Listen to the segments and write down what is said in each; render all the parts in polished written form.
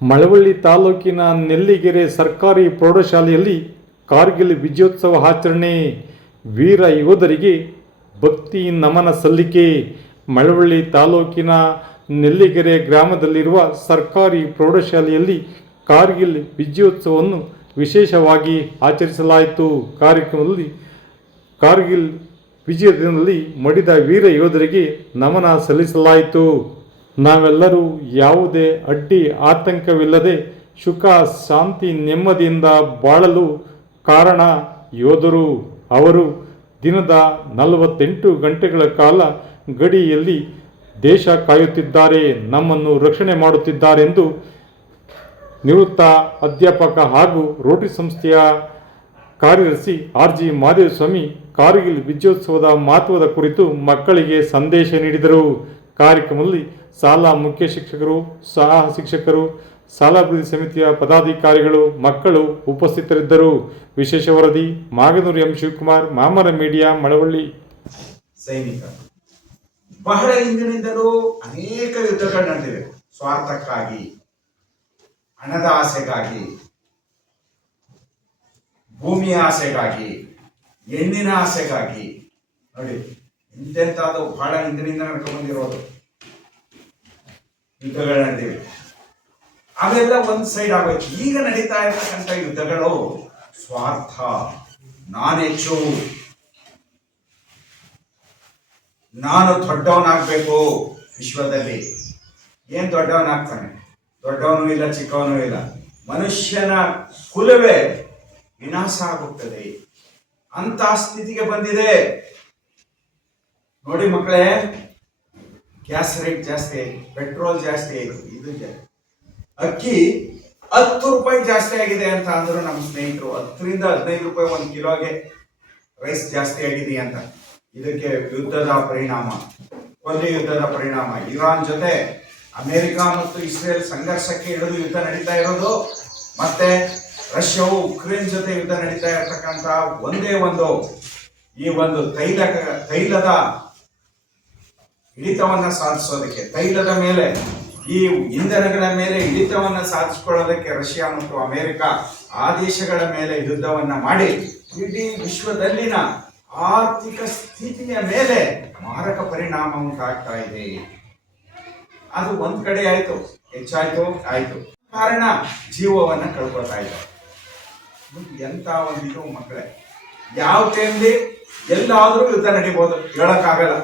ಮಳವಳ್ಳಿ ತಾಲೂಕಿನ ನೆಲ್ಲಿಗೆರೆ ಸರ್ಕಾರಿ ಪ್ರೌಢಶಾಲೆಯಲ್ಲಿ ಕಾರ್ಗಿಲ್ ವಿಜಯೋತ್ಸವ ಆಚರಣೆ. ವೀರ ಯೋಧರಿಗೆ ಭಕ್ತಿ ನಮನ ಸಲ್ಲಿಕೆ. ಮಳವಳ್ಳಿ ತಾಲೂಕಿನ ನೆಲ್ಲಿಗೆರೆ ಗ್ರಾಮದಲ್ಲಿರುವ ಸರ್ಕಾರಿ ಪ್ರೌಢಶಾಲೆಯಲ್ಲಿ ಕಾರ್ಗಿಲ್ ವಿಜಯೋತ್ಸವವನ್ನು ವಿಶೇಷವಾಗಿ ಆಚರಿಸಲಾಯಿತು. ಕಾರ್ಯಕ್ರಮದಲ್ಲಿ ಕಾರ್ಗಿಲ್ ವಿಜಯ ದಿನದಲ್ಲಿ ಮಡಿದ ವೀರ ಯೋಧರಿಗೆ ನಮನ ಸಲ್ಲಿಸಲಾಯಿತು. ನಾವೆಲ್ಲರೂ ಯಾವುದೇ ಅಡ್ಡಿ ಆತಂಕವಿಲ್ಲದೆ ಸುಖ ಶಾಂತಿ ನೆಮ್ಮದಿಯಿಂದ ಬಾಳಲು ಕಾರಣ ಯೋಧರು. ಅವರು ದಿನದ 48 ಗಂಟೆಗಳ ಕಾಲ ಗಡಿಯಲ್ಲಿ ದೇಶ ಕಾಯುತ್ತಿದ್ದಾರೆ, ನಮ್ಮನ್ನು ರಕ್ಷಣೆ ಮಾಡುತ್ತಿದ್ದಾರೆಂದು ನಿವೃತ್ತ ಅಧ್ಯಾಪಕ ಹಾಗೂ ರೋಟರಿ ಸಂಸ್ಥೆಯ ಕಾರ್ಯದರ್ಶಿ ಆರ್.ಜಿ. ಮಾದೇವಸ್ವಾಮಿ ಕಾರ್ಗಿಲ್ ವಿಜಯೋತ್ಸವದ ಮಹತ್ವದ ಕುರಿತು ಮಕ್ಕಳಿಗೆ ಸಂದೇಶ ನೀಡಿದರು. ಕಾರ್ಯಕ್ರಮದಲ್ಲಿ ಶಾಲಾ ಮುಖ್ಯ ಶಿಕ್ಷಕರು, ಸಹ ಶಿಕ್ಷಕರು, ಶಾಲಾಭಿವೃದ್ಧಿ ಸಮಿತಿಯ ಪದಾಧಿಕಾರಿಗಳು, ಮಕ್ಕಳು ಉಪಸ್ಥಿತರಿದ್ದರು. ವಿಶೇಷ ವರದಿ ಮಾಗನೂರು ಎಂ. ಶಿವಕುಮಾರ್, ಮಾಮರ ಮೀಡಿಯಾ, ಮಳವಳ್ಳಿ. ಸೈನಿಕ ಬಹಳ ಹಿಂದಿನಿಂದಲೂ ಅನೇಕ ಯುದ್ಧಗಳು ನಡೆದಿವೆ. ಸ್ವಾರ್ಥಕ್ಕಾಗಿ, ಹಣದ ಆಸೆಗಾಗಿ, ಭೂಮಿಯ ಆಸೆಗಾಗಿ, ಹೆಣ್ಣಿನ ಆಸೆಗಾಗಿ. ನೋಡಿ, ಇಂತೆಂತಾದ ಬಹಳ ಹಿಂದಿನಿಂದ ನಡ್ಕೊಂಡು ಬಂದಿರೋದು ಯುದ್ಧಗಳು ನಡೆದಿವೆ. ಅವೆಲ್ಲ ಒಂದ್ ಸೈಡ್ ಆಗೋಯ್ತು. ಈಗ ನಡೀತಾ ಇರ್ತಕ್ಕಂಥ ಯುದ್ಧಗಳು ಸ್ವಾರ್ಥ, ನಾನು ಹೆಚ್ಚು, ನಾನು ದೊಡ್ಡವನಾಗ್ಬೇಕು ವಿಶ್ವದಲ್ಲಿ. ಏನ್ ದೊಡ್ಡವನಾಗ್ತಾನೆ? ದೊಡ್ಡವನು ಇಲ್ಲ, ಚಿಕ್ಕವನು ಇಲ್ಲ. ಮನುಷ್ಯನ ಕುಲವೇ ವಿನಾಶ ಆಗುತ್ತದೆ ಅಂತ ಸ್ಥಿತಿಗೆ ಬಂದಿದೆ. ನೋಡಿ ಮಕ್ಕಳೇ, ಗ್ಯಾಸ್ ರೇಟ್ ಜಾಸ್ತಿ ಆಯ್ತು, ಪೆಟ್ರೋಲ್ ಜಾಸ್ತಿ ಆಯ್ತು, ಇದು ಅಕ್ಕಿ 10 ರೂಪಾಯಿ ಜಾಸ್ತಿ ಆಗಿದೆ ಅಂತ ಅಂದ್ರು ನಮ್ಮ ಸ್ನೇಹಿತರು. 10 ರಿಂದ 15 ರೂಪಾಯಿ 1 ಕಿಲೋಗೆ ರೈಸ್ ಜಾಸ್ತಿ ಆಗಿದೆ ಅಂತ. ಇದಕ್ಕೆ ಯುದ್ಧದ ಪರಿಣಾಮ, ಕೊಲ್ಲಿ ಯುದ್ಧದ ಪರಿಣಾಮ. ಇರಾನ್ ಜೊತೆ ಅಮೆರಿಕ ಮತ್ತು ಇಸ್ರೇಲ್ ಸಂಘರ್ಷಕ್ಕೆ ಇಳಿದು ಯುದ್ಧ ನಡೀತಾ ಇರೋದು, ಮತ್ತೆ ರಷ್ಯಾವು ಉಕ್ರೇನ್ ಜೊತೆ ಯುದ್ಧ ನಡೀತಾ ಇರತಕ್ಕಂತ ಒಂದೇ ಒಂದು ಈ ಒಂದು ತೈಲದ ಹಿಡಿತವನ್ನ ಸಾಧಿಸೋದಕ್ಕೆ, ತೈಲದ ಮೇಲೆ, ಈ ಇಂಧನಗಳ ಮೇಲೆ ಹಿಡಿತವನ್ನ ಸಾಧಿಸಿಕೊಳ್ಳೋದಕ್ಕೆ ರಷ್ಯಾ ಮತ್ತು ಅಮೆರಿಕ ಆ ದೇಶಗಳ ಮೇಲೆ ಯುದ್ಧವನ್ನ ಮಾಡಿ ಇಡೀ ವಿಶ್ವದಲ್ಲಿನ ಆರ್ಥಿಕ ಸ್ಥಿತಿಯ ಮೇಲೆ ಮಾರಕ ಪರಿಣಾಮ ಉಂಟಾಗ್ತಾ ಇದೆ. ಅದು ಒಂದ್ ಕಡೆ ಆಯ್ತು, ಹೆಚ್ಚಾಯ್ತು ಆಯ್ತು, ಕಾರಣ ಜೀವವನ್ನ ಕಳ್ಕೊಳ್ತಾ ಇದ್ದಾರೆ. ಎಂತ ಒಂದಿದು ಮಕ್ಕಳೇ, ಯಾವ ಟೈಮ್ಲಿ ಎಲ್ಲಾದ್ರೂ ಯುದ್ಧ ನಡೀಬಹುದು, ಹೇಳಕ್ಕಾಗಲ್ಲ.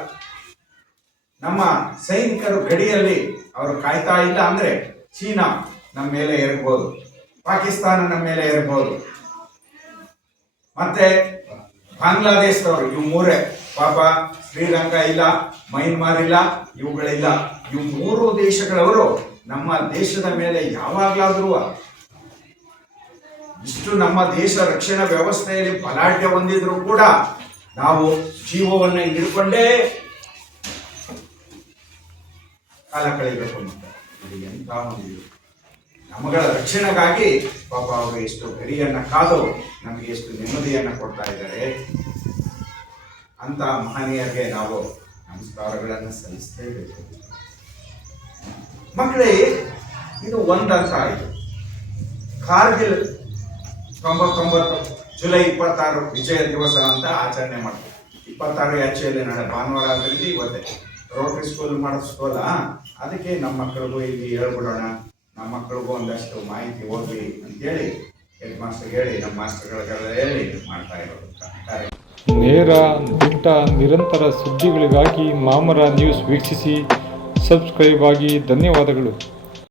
ನಮ್ಮ ಸೈನಿಕರು ಗಡಿಯಲ್ಲಿ ಅವರು ಕಾಯ್ತಾ ಇಲ್ಲ ಅಂದ್ರೆ ಚೀನಾ ನಮ್ಮ ಮೇಲೆ ಎರಗಬಹುದು, ಪಾಕಿಸ್ತಾನ ನಮ್ಮ ಮೇಲೆ ಎರಗಬಹುದು, ಮತ್ತೆ ಬಾಂಗ್ಲಾದೇಶದವರು. ಇವು ಮೂರೇ ಪಾಪ. ಶ್ರೀಲಂಕಾ ಇಲ್ಲ, ಮಯನ್ಮಾರ್ ಇಲ್ಲ, ಇವುಗಳಿಲ್ಲ. ಇವು 3 ದೇಶಗಳವರು ನಮ್ಮ ದೇಶದ ಮೇಲೆ ಯಾವಾಗ್ಲಾದ್ರೂ ಇಷ್ಟು ನಮ್ಮ ದೇಶ ರಕ್ಷಣಾ ವ್ಯವಸ್ಥೆಯಲ್ಲಿ ಬಲಾಢ್ಯ ಹೊಂದಿದ್ರು ಕೂಡ ನಾವು ಜೀವವನ್ನ ಹಿಡ್ಕೊಂಡೇ ಕಾಲ ಕಳೆಯಬೇಕು ಅಂತ. ಇದು ಎಂತ ಒಂದು ನಮಗಳ ರಕ್ಷಣೆಗಾಗಿ ಪಾಪ ಅವರು ಎಷ್ಟು ಗಡಿಯನ್ನ ಕಾದು ನಮಗೆ ಎಷ್ಟು ನೆಮ್ಮದಿಯನ್ನ ಕೊಡ್ತಾ ಇದ್ದಾರೆ ಅಂತ ಮಹನೀಯರಿಗೆ ನಾವು ನಮಸ್ಕಾರಗಳನ್ನ ಸಲ್ಲಿಸಲೇಬೇಕು. ಮಕ್ಕಳೇ, ಇದು ಒಂದಂತ ಆಯಿತು. ಕಾರ್ಗಿಲ್ 99 ಜುಲೈ 26 ವಿಜಯ ದಿವಸ ಅಂತ ಆಚರಣೆ ಮಾಡ್ತೀವಿ. 26 ಆಕ್ಚುಲಿ ನಾಳೆ ಭಾನುವಾರ ಆದ್ರಿಂದ ಇವತ್ತೇ ರೋಟರಿ ಸ್ಕೂಲ್ ಮಾಡಿಸ್ಕೋಲ್ಲ. ಅದಕ್ಕೆ ನಮ್ಮ ಮಕ್ಕಳಿಗೂ ಇಲ್ಲಿ ಹೇಳ್ಬಿಡೋಣ, ನಮ್ಮ ಮಕ್ಕಳಿಗೂ ಒಂದಷ್ಟು ಮಾಹಿತಿ ಹೋಗ್ಲಿ ಅಂತೇಳಿ ಹೆಡ್ ಮಾಸ್ಟರ್ ಹೇಳಿ, ನಮ್ಮ ಮಾಸ್ಟರ್ಗಳಿಗೆಲ್ಲ ಹೇಳಿ ಮಾಡ್ತಾ ಇರೋದು. ನೇರ, ದಿಟ್ಟ, ನಿರಂತರ ಸುದ್ದಿಗಳಿಗಾಗಿ ಮಾಮರ ನ್ಯೂಸ್ ವೀಕ್ಷಿಸಿ. ಸಬ್ಸ್ಕ್ರೈಬ್ ಆಗಿ. ಧನ್ಯವಾದಗಳು.